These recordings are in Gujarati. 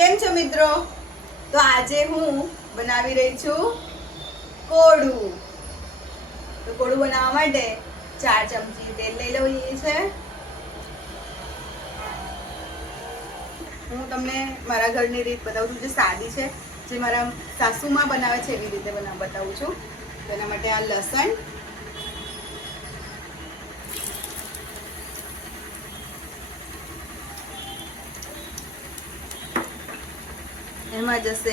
કેમ છો મિત્રો? તો આજે હું બનાવી રહી છું કોળું. તો કોળું બનાવવા માટે 4 ચમચી તેલ લઈ લઈએ છે. હું તમને મારા ઘરની રીત બતાવું છું, જે સાદી છે, જે મારા સાસુમાં બનાવે છે એવી રીતે બતાવું છું. તો એના માટે આ લસણ, એમાં જશે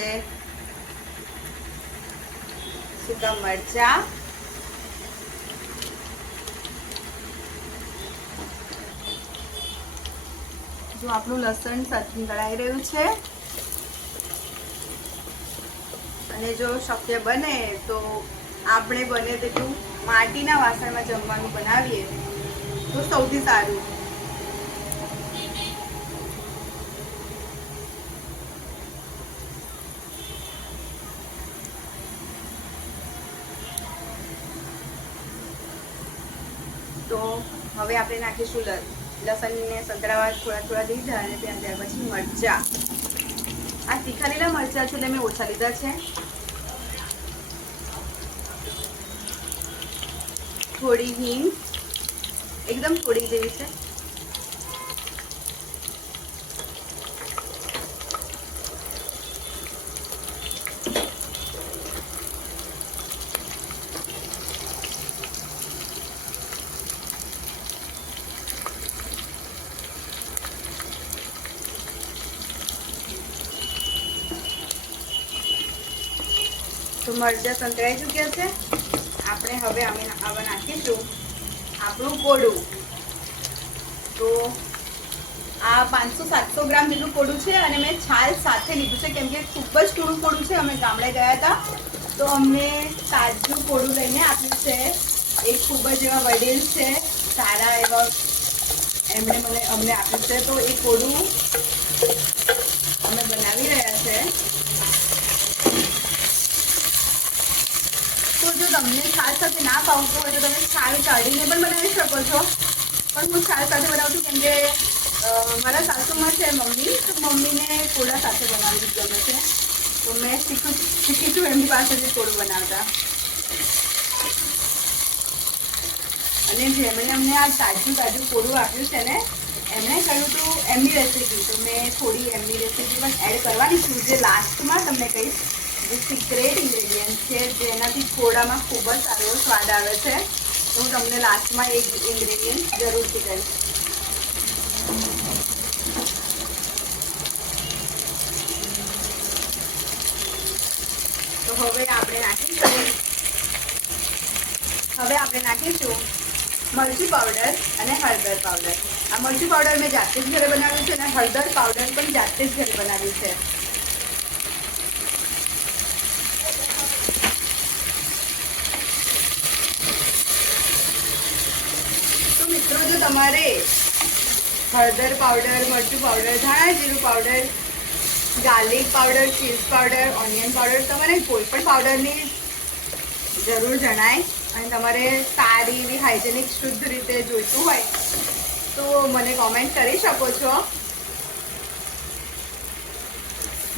સૂકા મરચા, જો આપણું લસણ તળાઈ રહ્યું છે, અને જો શક્ય બને તો આપણે બને તેટલું માટીના વાસણમાં જમવાનું બનાવીએ તો સૌથી સારું. તો હવે આપણે નાખીશું લસણને સંતરાવા થોડા લીધા, અને ત્યાર પછી મરચા. આ તીખા લીલા મરચા છે, એટલે મેં ઓછા લીધા છે. થોડી હિંગ, એકદમ થોડી જેવી છે. તો મરચાં સંતળાઈ ચૂક્યા છે. આપણે હવે આમાં નાખીશું આપણું કોળું. તો આ 500-700 ગ્રામ જેટલું કોળું છે, અને મેં છાલ સાથે લીધું છે, કેમ કે ખૂબ જ ટૂણું કોળું છે. અમે ગામડે ગયા હતા તો અમને તાજું કોળું લઈને આપ્યું છે. એક ખૂબ જ એવા વડીલ છે, સારા એવા, એમણે અમને આપ્યું છે. તો એ કોળું અમે બનાવી રહ્યા છે. તો જો તમને છાલ સાથે ના ભાવતું હોય તો તમે છાલ કાઢીને પણ બનાવી શકો છો, પણ હું છાલ સાથે બનાવું છું, કેમ કે મારા સાસુમાં છે મમ્મી, તો મમ્મીને કોળા સાથે બનાવવી ગમે છે. તો મેં શીખી છું એમની પાસેથી કોળું બનાવતા. અને જેમણે અમને આ તાજું કોળું આપ્યું છે ને, એમણે કહ્યું હતું એમની રેસીપી, તો મેં થોડી એમની રેસીપી પણ એડ કરવાની છું, જે લાસ્ટમાં તમને કહીશ. જે સિક્રેટ ઇન્ગ્રેડિયન્ટ છે, જેનાથી કોળામાં ખૂબ જ સારો એવો સ્વાદ આવે છે. તો હું તમને લાસ્ટમાં એક ઇન્ગ્રેડિયન્ટ જરૂરથી કહીશ. તો હવે આપણે નાખીશું મરચું પાવડર અને હળદર પાવડર. આ મરચું પાવડર મેં જાતે જ ઘરે બનાવ્યું છે, અને હળદર પાવડર પણ જાતે જ ઘરે બનાવ્યું છે. મિત્રો, જો તમારે હળદર પાવડર, મરચું પાવડર, ધાણા જીરું powder, garlic powder, cheese powder, onion powder, તમારે કોઈ પણ પાવડરની જરૂર જણાય, અને તમારે સારી એવી હાઇજેનિક શુદ્ધ રીતે જોઈતું હોય તો મને કોમેન્ટ કરી શકો છો.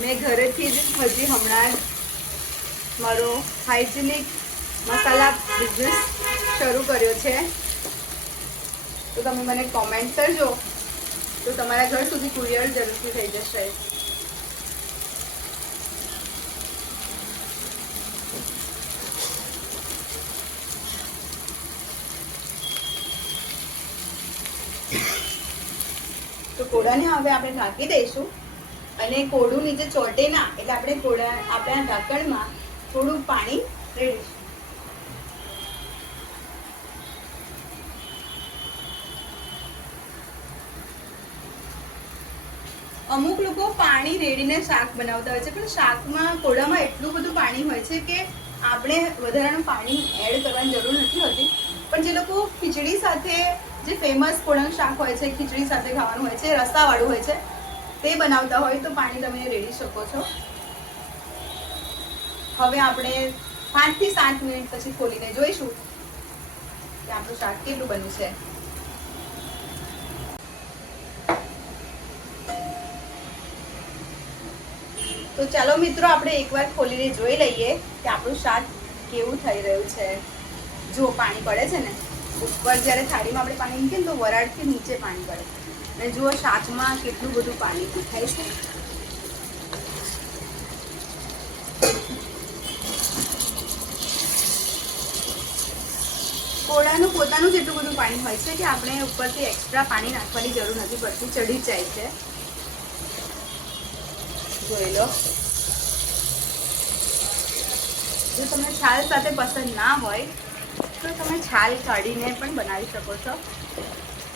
મેં ઘરેથી જ હજી હમણાં મારો હાઇજેનિક મસાલા બિઝનેસ શરૂ કર્યો છે. તો તમે મને કોમેન્ટ કરજો, તો તમારા ઘર સુધી કુરિયર જરૂરથી થઈ જશે. તો કોળાને હવે આપણે ઢાંકી દઈશું, અને કોળું નીચે ચોટે ના, એટલે આપણે આપણા ઢાંકણમાં થોડું પાણી રેડીશું. અમુક લોકો પાણી રેડીને શાક બનાવતા હોય છે, પણ શાકમાં, કોળામાં એટલું બધું પાણી હોય છે કે આપણે વધારાનું પાણી એડ કરવાની જરૂર નથી હોતી. પણ જે લોકો ખીચડી સાથે, જે ફેમસ કોળાનું શાક હોય છે, ખીચડી સાથે ખાવાનું હોય છે, રસાવાળું હોય છે, તે બનાવતા હોય તો પાણી તમે રેડી શકો છો. હવે આપણે 5 થી 7 મિનિટ પછી ખોલીને જોઈશું કે આપણું શાક કેટલું બન્યું છે. તો ચાલો મિત્રો આપણે એકવાર ખોલીને જોઈ લઈએ કે આપણું શાક કેવું થઈ રહ્યું છે. જો પાણી પડે છે ને ઉપર, જ્યારે થાળીમાં આપણે પાણી મૂકીએ ને તો વરાળથી નીચે પાણી પડે, અને જુઓ શાકમાં કેટલું બધું પાણી દેખાય છે. કોળાનું પોતાનું જ એટલું બધું પાણી હોય છે કે આપણે ઉપરથી એક્સ્ટ્રા પાણી નાખવાની જરૂર નથી પડતી, ચડી જાય છે. જોઈ લો. જો તમને છાલ સાથે પસંદ ના હોય તો તમે છાલ કાઢીને પણ બનાવી શકો છો.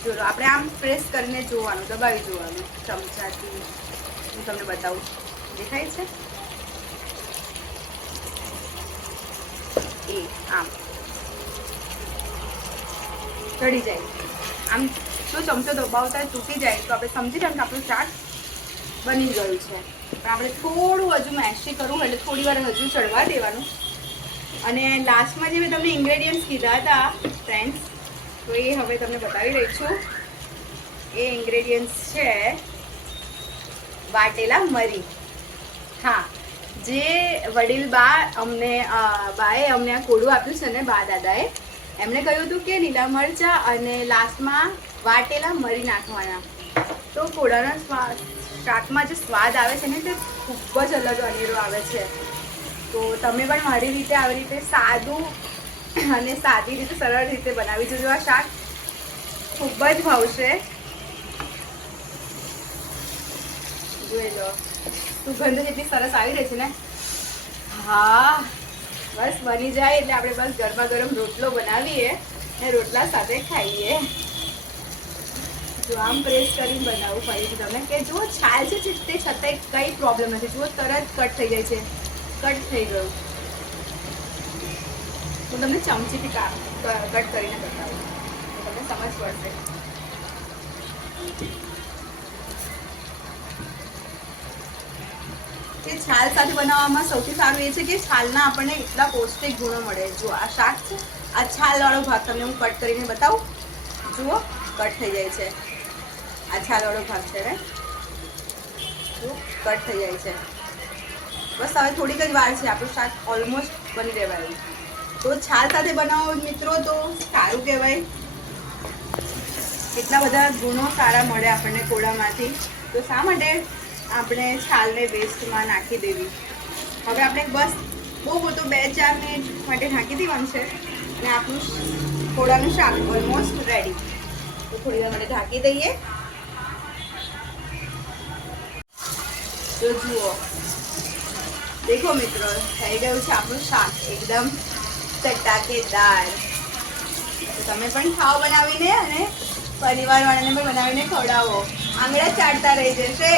જો આપણે આમ પ્રેસ કરીને જોવાનું, દબાવી જોવાનું ચમચાથી. હું તમને બતાવું, દેખાય છે એ આમ ચડી જાય. આમ જો ચમચો દબાવતા તૂટી જાય તો આપણે સમજી જાય કે આપણું શાક બની ગયું છે. પણ આપણે થોડું હજુ મેશી કરવું, એટલે થોડી વાર હજુ ચડવા દેવાનું. અને લાસ્ટમાં જે મેં તમને ઇન્ગ્રેડિયન્ટ્સ કીધા હતા ફ્રેન્ડ્સ, તો એ હવે તમને બતાવી રહી છું. એ ઇન્ગ્રેડિયન્ટ્સ છે વાટેલા મરી. હા, જે વડીલ બાએ અમને આ કોડું આપ્યું છે ને, બા દાદાએ, એમણે કહ્યું હતું કે લીલા મરચાં અને લાસ્ટમાં વાટેલા મરી નાખવાના. તો કોળાના શાકમાં જે સ્વાદ આવે છે ને તે ખૂબ જ અલગ અનેરો આવે છે. તો તમે પણ મારી રીતે આવી રીતે સાદું અને સાદી રીતે સરળ રીતે બનાવી જોજો. આ શાક ખૂબ જ ભાવશે. જોઈ લો, સુગંધ જેટલી સરસ આવી રહી છે ને. હા, બસ બની જાય એટલે આપણે બસ ગરમા ગરમ રોટલો બનાવીએ અને રોટલા સાથે ખાઈએ. જો આમ પ્રેસ કરીને બનાવવું ફરીથી તમે, કે જો છાલ છે તે છતાંય કંઈ પ્રોબ્લેમ નથી. જુઓ તરત કટ થઈ જાય છે. કટ થઈ ગયું. હું તમને ચમચીથી કટ કરીને બતાવું તો તમને સમજ પડશે. કે છાલ સાથે બનાવવામાં સૌથી સારું એ છે કે છાલના આપણને એટલા પૌષ્ટિક ગુણો મળે. જો આ શાક છે, આ છાલવાળો ભાગ તમને હું કટ કરીને બતાવું. જુઓ કટ થઈ જાય છે. આ છાલવાળો ભાગ છે ને, જુઓ કટ થઈ જાય છે. બસ હવે થોડીક જ વાર છે, આપણું શાક ઓલમોસ્ટ બની રહેવાયું. તો છાલ સાથે બનાવો મિત્રો તો સારું કહેવાય. એટલા બધા ગુણો સારા મળે આપણને કોળામાંથી. તો શા માટે આપણે છાલને વેસ્ટમાં નાખી દેવી. હવે આપણે બસ બહુ બધું 2-4 મિનિટ માટે ઢાંકી દેવાનું છે અને આપણું કોળાનું શાક ઓલમોસ્ટ રેડી. તો થોડી વાર માટે ઢાંકી દઈએ. તો જુઓ, દેખો મિત્રો, થઈ ગયું છે આપણું શાક એકદમ ચટાકેદાર. તો તમે પણ ખાઓ બનાવીને અને પરિવારવાળાને પણ બનાવીને ખવડાવો. આંગળા ચાટતા રહી જશે.